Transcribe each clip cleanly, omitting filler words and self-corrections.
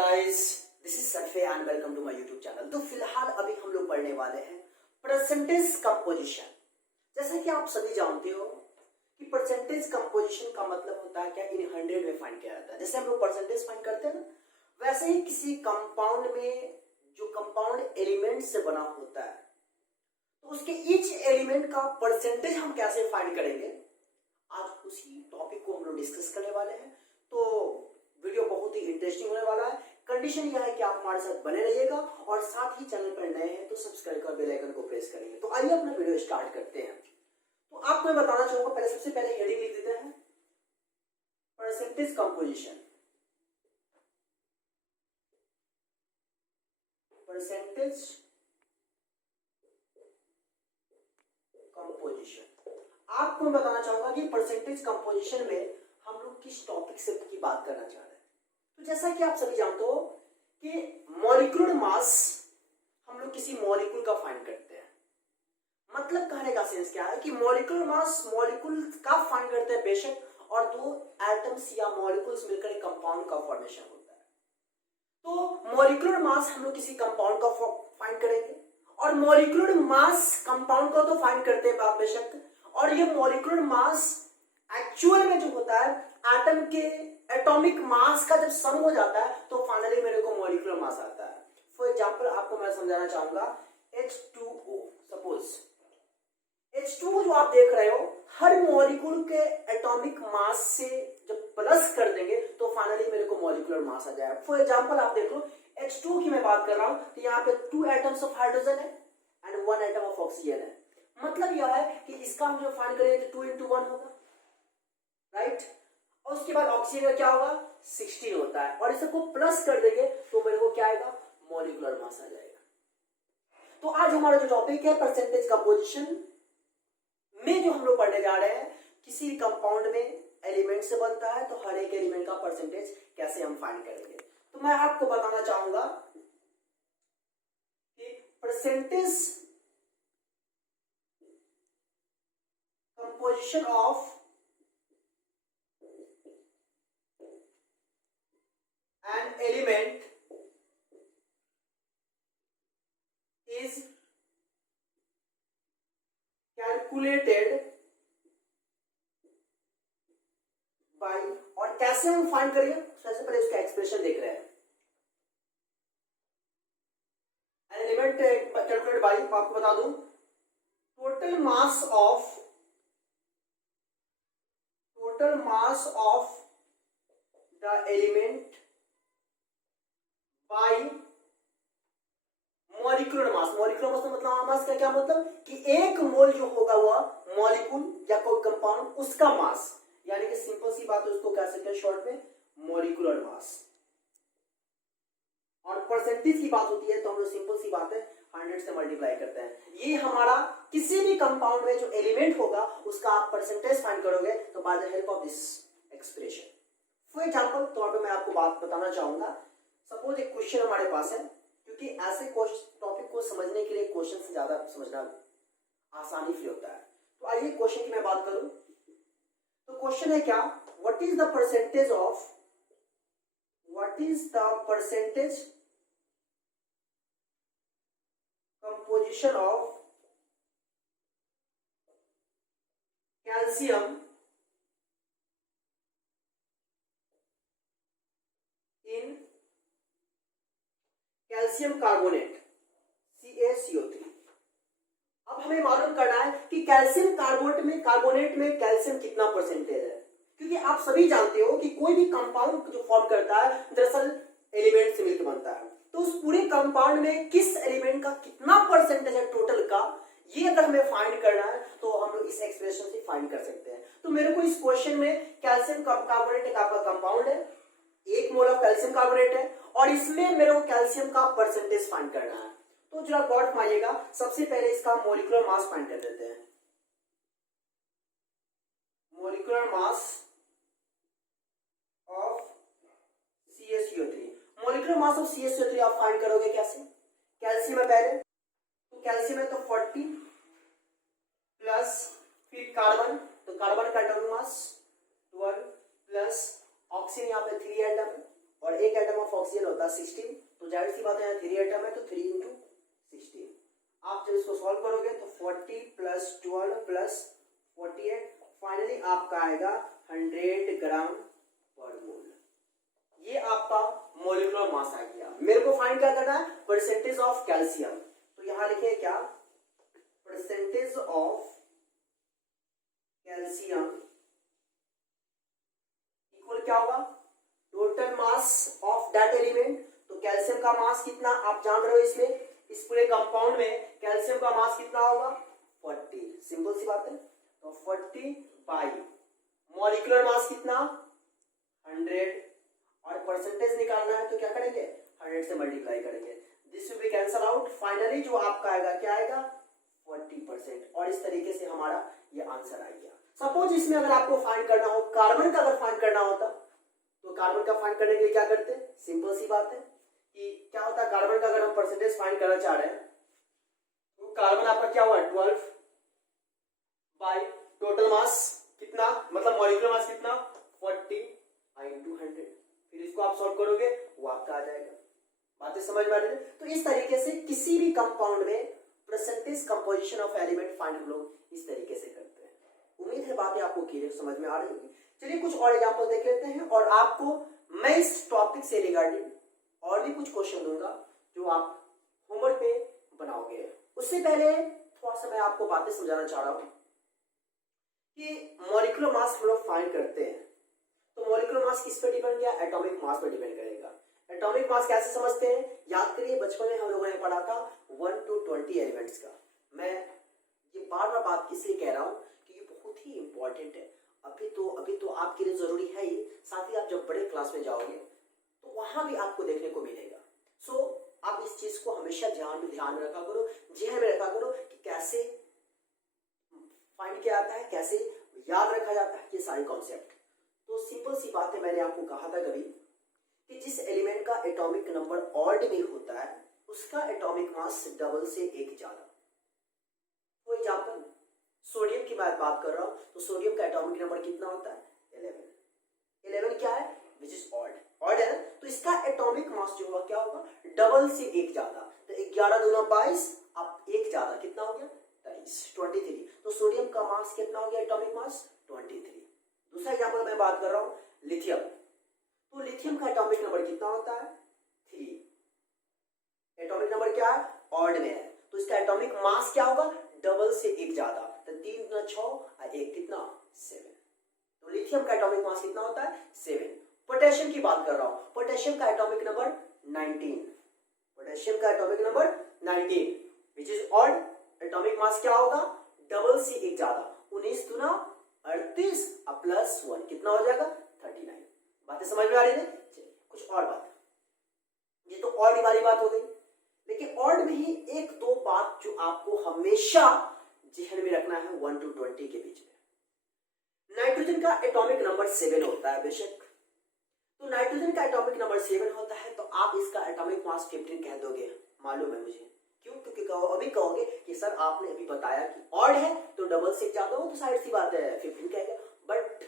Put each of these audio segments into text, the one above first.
Guys, this is सरफे and welcome to my YouTube channel. तो फिलहाल अभी हम लोग पढ़ने वाले हैं परसेंटेज कंपोजिशन। जैसा कि आप सभी जानते हो कि परसेंटेज कंपोजिशन का मतलब होता है क्या, इन 100 में फाइंड किया जाता है। जैसे हम लोग परसेंटेज फाइंड करते हैं ना, वैसे ही किसी कंपाउंड में जो कंपाउंड एलिमेंट से बना होता है तो उसके ईच एलिमेंट का परसेंटेज हम कैसे फाइंड करेंगे, आज उसी टॉपिक को हम लोग डिस्कस करने वाले हैं। तो वीडियो बहुत ही इंटरेस्टिंग होने वाला है। कंडीशन यह है कि आप हमारे साथ बने रहिएगा और साथ ही चैनल पर नए हैं तो सब्सक्राइब कर बेल आइकन को प्रेस करिए। तो आइए अपना वीडियो स्टार्ट करते हैं। तो आपको मैं बताना चाहूंगा, पहले सबसे पहले हेडिंग लिख देते हैं, परसेंटेज कंपोजिशन। परसेंटेज कंपोजिशन आपको मैं बताना चाहूंगा कि परसेंटेज कंपोजिशन में हम लोग किस टॉपिक से की बात करना चाह रहे हैं। तो जैसा कि आप सभी जानते हो कि मॉलिक्यूलर मास हम लोग किसी मॉलिक्यूल का फाइंड करते हैं। मतलब कहने का सेंस क्या है कि मॉलिक्यूलर मास मॉलिक्यूल का फाइंड करते हैं बेशक, और दो एटम्स या मॉलिक्यूल्स मिलकर एक कंपाउंड का फॉर्मेशन होता है। तो मॉलिक्यूलर मास हम लोग किसी कंपाउंड का फाइंड करेंगे और मॉलिक्यूलर मास कंपाउंड का तो फाइंड करते हैं बात बेशक, और ये मॉलिक्यूलर मास एक्चुअल में जो होता है एटम के एटॉमिक मास का जब सम हो जाता है तो फाइनली मेरे को मॉलिक्यूलर मास आता है। फॉर एग्जांपल आपको मैं समझाना चाहूंगा, H2O। सपोज H2O जो आप देख रहे हो, हर मॉलिक्यूल के एटॉमिक मास से जब प्लस कर देंगे तो फाइनली मेरे को मॉलिक्यूलर मास आ जाएगा। फॉर एग्जांपल आप देख लो, H2O की मैं बात कर रहा हूं तो यहाँ पे 2 एटम्स ऑफ हाइड्रोजन है एंड 1 एटम ऑफ ऑक्सीजन है। मतलब यह है कि इसका हम जो फाइंड करेंगे तो 2 into 1 होगा, राइट। और उसके बाद ऑक्सीजन का क्या होगा, 16 होता है, और इसको प्लस कर देंगे तो मेरे को क्या आएगा, मॉलिक्यूलर मास आ जाएगा। तो आज हमारा जो टॉपिक है परसेंटेज कंपोजिशन में जो हम लोग पढ़ने जा रहे हैं, किसी कंपाउंड में एलिमेंट से बनता है तो हर एक एलिमेंट का परसेंटेज कैसे हम फाइंड करेंगे। तो मैं आपको बताना चाहूंगा कि percentage composition of an element is calculated by, और कैसे हम फाइंड करेंगे, सबसे पहले इसका एक्सप्रेशन देख रहे हैं। an element calculated by, आपको बता दूं, total mass of the element by molecular mass. Molecular mass मतलब मास का क्या मतलब कि एक मोल जो होगा वह मॉलिक्यूल या कोई कंपाउंड उसका मास, यानी कि सिंपल सी बात है, उसको कह सकते हैं शॉर्ट में मॉलिक्यूलर मास। और परसेंटेज की बात होती है तो हम लोग सिंपल सी बात है 100 से मल्टीप्लाई करते हैं। ये हमारा किसी भी कंपाउंड में जो एलिमेंट होगा उसका आप परसेंटेज फाइंड करोगे तो by the help of this expression. For example तौर पे मैं आपको बात बताना चाहूंगा, सपोज एक क्वेश्चन हमारे पास है, क्योंकि ऐसे टॉपिक को समझने के लिए क्वेश्चन से ज्यादा समझना आसानी फील होता है। तो आइए क्वेश्चन की मैं बात करूं तो क्वेश्चन है क्या, what is the percentage composition of calcium in calcium carbonate CaCO3। अब हमें मालूम करना है कि कैल्शियम कार्बोनेट में कैल्शियम कितना परसेंटेज है, क्योंकि आप सभी जानते हो कि कोई भी कंपाउंड जो फॉर्म करता है दरअसल एलिमेंट से मिलकर बनता है। तो उस पूरे कंपाउंड में किस एलिमेंट का कितना परसेंटेज है टोटल का, ये अगर हमें फाइंड करना है तो हम लोग इस एक्सप्रेशन से फाइंड कर सकते हैं। तो मेरे को इस क्वेश्चन में कैल्शियम कार्बोनेट एक आपका कंपाउंड है, 1 मोल ऑफ कैल्शियम कार्बोनेट है, और इसमें मेरे को कैल्शियम का परसेंटेज फाइंड करना है। तो जरा गौर फरमाइएगा, सबसे पहले इसका मॉलिक्यूलर मास फाइंड कर देते हैं। Molecular mass of CaCO3। Molecular mass of CaCO3 आप फाइंड करोगे कैसे, कैल्शियम है पहले, तो कैल्शियम है तो 40 प्लस फिर कार्बन, तो कार्बन का एटॉमिक मास 12 प्लस ऑक्सीजन यहाँ पे 3 एटम और 1 एटम ऑफ ऑक्सीजन होता है 16, तो जाहिर सी बात है यहाँ 3 एटम है तो 3 इंटू 16। आप जब इसको सॉल्व करोगे तो 40 प्लस 12 प्लस 48, फाइनली आपका आएगा 100 ग्राम पर मोल। ये आपका मोलिकुलर मास आ गया। मेरे को फाइंड क्या करना है, परसेंटेज ऑफ कैल्शियम। तो यहां लिखे क्या, परसेंटेज ऑफ कैल्शियम इक्वल क्या होगा, total mass of that element. तो कैल्शियम का मास कितना आप जान रहे हो, इसमें इस पूरे कंपाउंड में कैल्शियम का मास कितना होगा 40, सिंपल सी बात है। तो 40 बाई मॉलिक्यूलर मास कितना 100, और परसेंटेज निकालना है तो क्या करेंगे 100 से मल्टीप्लाई करेंगे, this will be cancel out. Finally जो आपका आएगा क्या आएगा 40%, और इस तरीके से हमारा ये आंसर आ गया। सपोज इसमें अगर आपको फाइंड करना हो कार्बन का, अगर फाइंड करना होता तो कार्बन का फाइंड करने के लिए क्या करते हैं, सिंपल सी बात है कि क्या होता है, कार्बन का अगर हम परसेंटेज फाइंड करना चाह रहे हैं तो कार्बन आपका क्या हुआ 12 बाई टोटल मास कितना, मतलब मॉलिक्यूलर मास कितना 40 इंटू 100, फिर इसको आप सॉल्व करोगे वो आपका आ जाएगा। बातें समझ में आ रही है। तो इस तरीके से किसी भी कंपाउंड में percentage composition of element find हम लोग इस तरीके से करते हैं। उम्मीद है बातें आपको क्लियर समझ में आ रही होगी। चलिए कुछ और एग्जांपल देख लेते हैं, और आपको मैं इस टॉपिक से रिगार्डिंग और भी कुछ क्वेश्चन दूंगा जो आप होमवर्क पे बनाओगे। उससे पहले थोड़ा सा मैं आपको बातें समझाना चाह रहा हूं कि मॉलिक्यूलर मास हम लोग फाइंड करते हैं तो मॉलिक्यूलर मास किस पे डिपेंड किया, एटॉमिक मास पे डिपेंड करेगा। एटॉमिक मास कैसे समझते हैं, याद करिए बचपन में हम लोगों ने पढ़ा था 1 to 20 एलिमेंट्स का। मैं ये बार बार बात इसलिए कह रहा हूं कि ये बहुत ही इंपॉर्टेंट है। अभी तो आपके लिए जरूरी है ही, साथ ही आप जब बड़े क्लास में जाओगे तो वहां भी आपको देखने को मिलेगा। सो आप इस चीज को हमेशा ध्यान में रखा करो, जेहन में रखा करो कि कैसे फाइंड किया जाता है, कैसे याद रखा जाता है ये सारे कॉन्सेप्ट। तो सिंपल सी बात है, मैंने आपको कहा था कभी कि जिस एलिमेंट का एटॉमिक नंबर ऑड में होता है उसका एटॉमिक मास डबल से एक ज्यादा। फॉर एग्जांपल सोडियम की मैं बात कर रहा हूं तो सोडियम का एटॉमिक नंबर कितना होता है 11 क्या है विच इज ऑड है, तो इसका एटॉमिक मास जो होगा क्या होगा डबल से एक ज्यादा। तो 11 दूना 22, अब एक ज्यादा कितना हो गया 23। तो सोडियम का मास कितना हो गया एटॉमिक मास 23। दूसरा एग्जांपल मैं बात कर रहा हूं लिथियम, तो लिथियम का एटॉमिक नंबर कितना होता है 3। एटॉमिक नंबर क्या है ऑड में है, तो इसका एटॉमिक मास क्या होगा डबल से एक ज्यादा। तो 3 गुना 6 और 1 कितना 7। तो लिथियम का एटॉमिक मास कितना होता है 7। पोटेशियम की बात कर रहा हूं, पोटेशियम का एटॉमिक नंबर 19। पोटेशियम का atomic number 19 which is odd, atomic mass क्या होगा डबल से एक ज्यादा। 19 गुना 38 प्लस 1 कितना हो जाएगा 39। बातें समझ में आ रही है। चलिए कुछ और बात, ये तो ऑड वाली बात हो गई, लेकिन ऑड में ही एक दो बात जो आपको हमेशा ध्यान में रखना है 1 to 20 के बीच में। नाइट्रोजन का एटॉमिक नंबर 7 होता है बेशक, तो नाइट्रोजन का एटॉमिक नंबर 7 होता है तो आप इसका एटॉमिक मास 15 कह दोगे, मालूम है मुझे क्यों, क्योंकि अभी कहोगे कि सर आपने अभी बताया कि ऑड है तो डबल से ज्यादा हो, तो साइड सी बात है 15 कहेगा, बट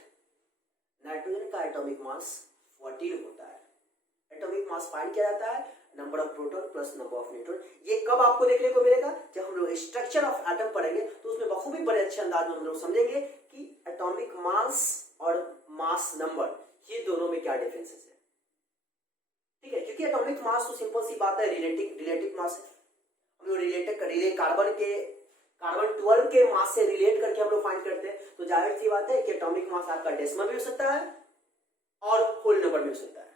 नाइट्रोजन का एटॉमिक मास 14 होता है। एटॉमिक मास फाइंड किया जाता है number of proton plus number of neutron. ये कब आपको देखने को मिलेगा, जब हम लोग स्ट्रक्चर ऑफ एटम पढ़ेंगे तो उसमें बखूबी बड़े अच्छे अंदाज में हम लोग समझेंगे कि एटॉमिक मास और मास नंबर ये दोनों में क्या डिफरेंसेस है। ठीक है, क्योंकि एटॉमिक मास तो सिंपल सी बात है रिलेटिव मास है। हम लोग कार्बन 12 के मास से रिलेट करके हम लोग फाइंड करते हैं, तो जाहिर सी बात है कि एटॉमिक मास आपका डेसिमल भी हो सकता है और होल नंबर भी हो सकता है।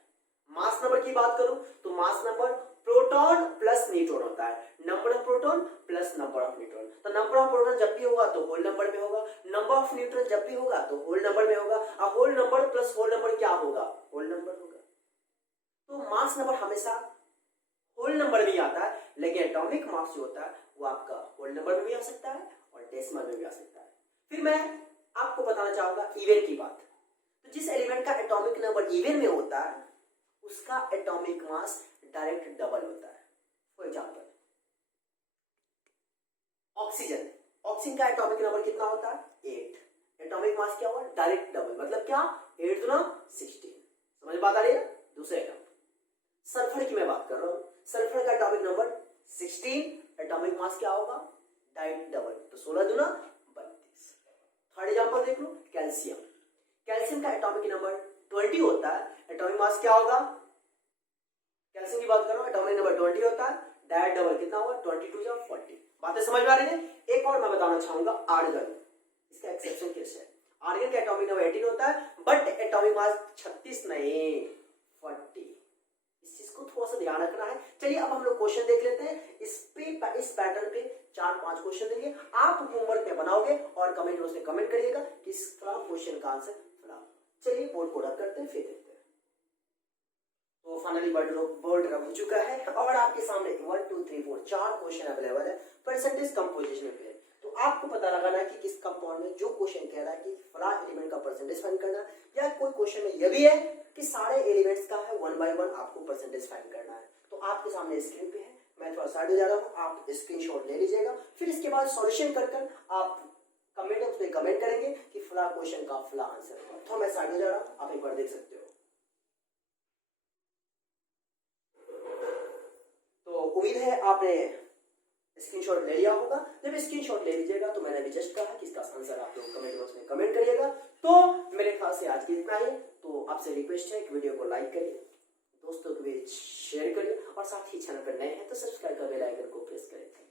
मास नंबर की बात करूं तो mass number proton plus neutron होता है, number of proton plus number of neutron. तो नंबर ऑफ प्रोटॉन जब भी होगा तो होल नंबर में होगा, नंबर ऑफ न्यूट्रॉन जब भी होगा तो होल नंबर में होगा, और whole number plus whole number क्या होगा होल नंबर होगा। तो मास नंबर हमेशा होल नंबर में आता है, लेकिन एटॉमिक मास जो होता है वो आपका होल नंबर में भी आ सकता है और डेसिमल में भी आ सकता है। फिर मैं आपको बताना चाहूंगा इवन की बात। तो जिस एलिमेंट का एटॉमिक नंबर इवन में होता है उसका एटॉमिक मास डायरेक्ट डबल होता है। फॉर एग्जांपल ऑक्सीजन का एटॉमिक नंबर कितना होता है 8, एटॉमिक मास क्या हुआ डायरेक्ट डबल, मतलब क्या 8 गुना 16। समझ बात आ रही है। दूसरे एग्जांपल मैं बात कर रहा हूं। सल्फर का एटॉमिक नंबर 16, एटॉमिक मास क्या होगा, डाइट डबल, तो 16 दूना 32। थर्ड एग्जांपल देख लो, कैल्शियम। कैल्शियम का एटॉमिक नंबर 20 होता है, एटॉमिक मास क्या होगा, कैल्शियम की बात कर रहा हूं, एटॉमिक नंबर 20 होता है, डाइट डबल कितना होगा, 22 या 40। बातें समझ में आ रही है। एक और मैं बताना चाहूंगा, आर्गन, इसका एक्सेप्शन केस है। आर्गन का एटॉमिक नंबर 18 होता है, बट एटॉमिक मास 36 नहीं 40। इस चीज को थोड़ा सा ध्यान रखना है। चलिए अब हम लोग क्वेश्चन देख लेते हैं। इस पैटर्न पे 4-5 क्वेश्चन देंगे, आप होमवर्क में बनाओगे और कमेंट बॉक्स में कमेंट करिएगा कि इस क्वेश्चन का आंसर फला। चलिए बोर्ड को रख करते हैं, फिर देखते हैं। तो फाइनली बोर्ड रख हो चुका है और आपके सामने 1 2 3 4 4 क्वेश्चन अवेलेबल है परसेंटेज कंपोजिशन पे। तो आपको पता लगाना है कि किस कंपाउंड में जो क्वेश्चन कह रहा है कि फला एलिमेंट का परसेंटेज फाइंड करना, या कोई क्वेश्चन में यह भी है कि सारे एलिमेंट्स का है 1 by 1 आपको परसेंटेज फाइंड करना है। तो आपके सामने स्क्रीन पे है, मैं थोड़ा साइड हो जा रहा हूँ, आप स्क्रीनशॉट ले लीजिएगा। फिर इसके बाद सॉल्यूशन कर आप कमेंट बॉक्स में कमेंट करेंगे कि फला क्वेश्चन का फला आंसर। तो मैं साइड हो जा रहा हूँ, आप एक बार देख सकते हो। तो उम्मीद है आपने स्क्रीनशॉट ले लिया होगा। जब स्क्रीनशॉट ले लीजिएगा तो मैंने अभी जस्ट कहा कि इसका आंसर आप लोग कमेंट बॉक्स में कमेंट करिएगा। तो मेरे ख्याल से आज की इतना ही। तो आपसे रिक्वेस्ट है कि वीडियो को लाइक करिए, दोस्तों के बीच शेयर करिए और साथ ही चैनल पर नए हैं तो सब्सक्राइब कर बेल आइकन को प्रेस करें।